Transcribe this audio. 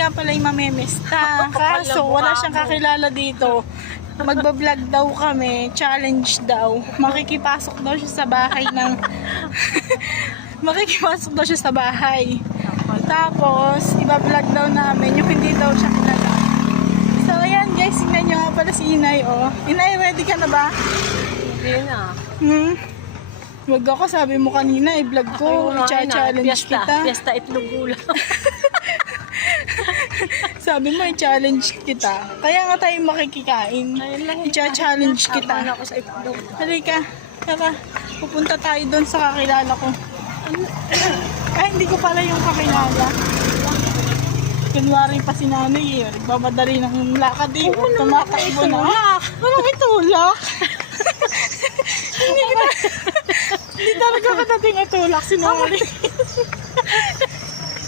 nga pala yung mamemesta. Kaso wala siyang kakilala dito. Magbablog daw kami, challenge daw. Makikipasok daw siya sa bahay ng makikipasok daw siya sa bahay. Tapos iba-vlog daw namin yung hindi daw siya kilala. So ayan guys, tingnan nyo nga pala si Inay oh. Inay, ready ka na ba? Hindi na. Wag ako, sabi mo kanina i-vlog ko, i-challenge kita. Fiesta itlog ulam. Sabi mo i-challenge kita. Kaya nga tayo makikikain. I-challenge kita. Tama na ako sa itlog. Halika, tara. Pupunta tayo doon sa kakilala ko. Ay, hindi ko pala yung kakilala. Kunwari pa si nanay eh. Nagmamadali ng lakad eh. Tumatakbo na. Anong itulak? Hindi talaga kadating itulak si nanay.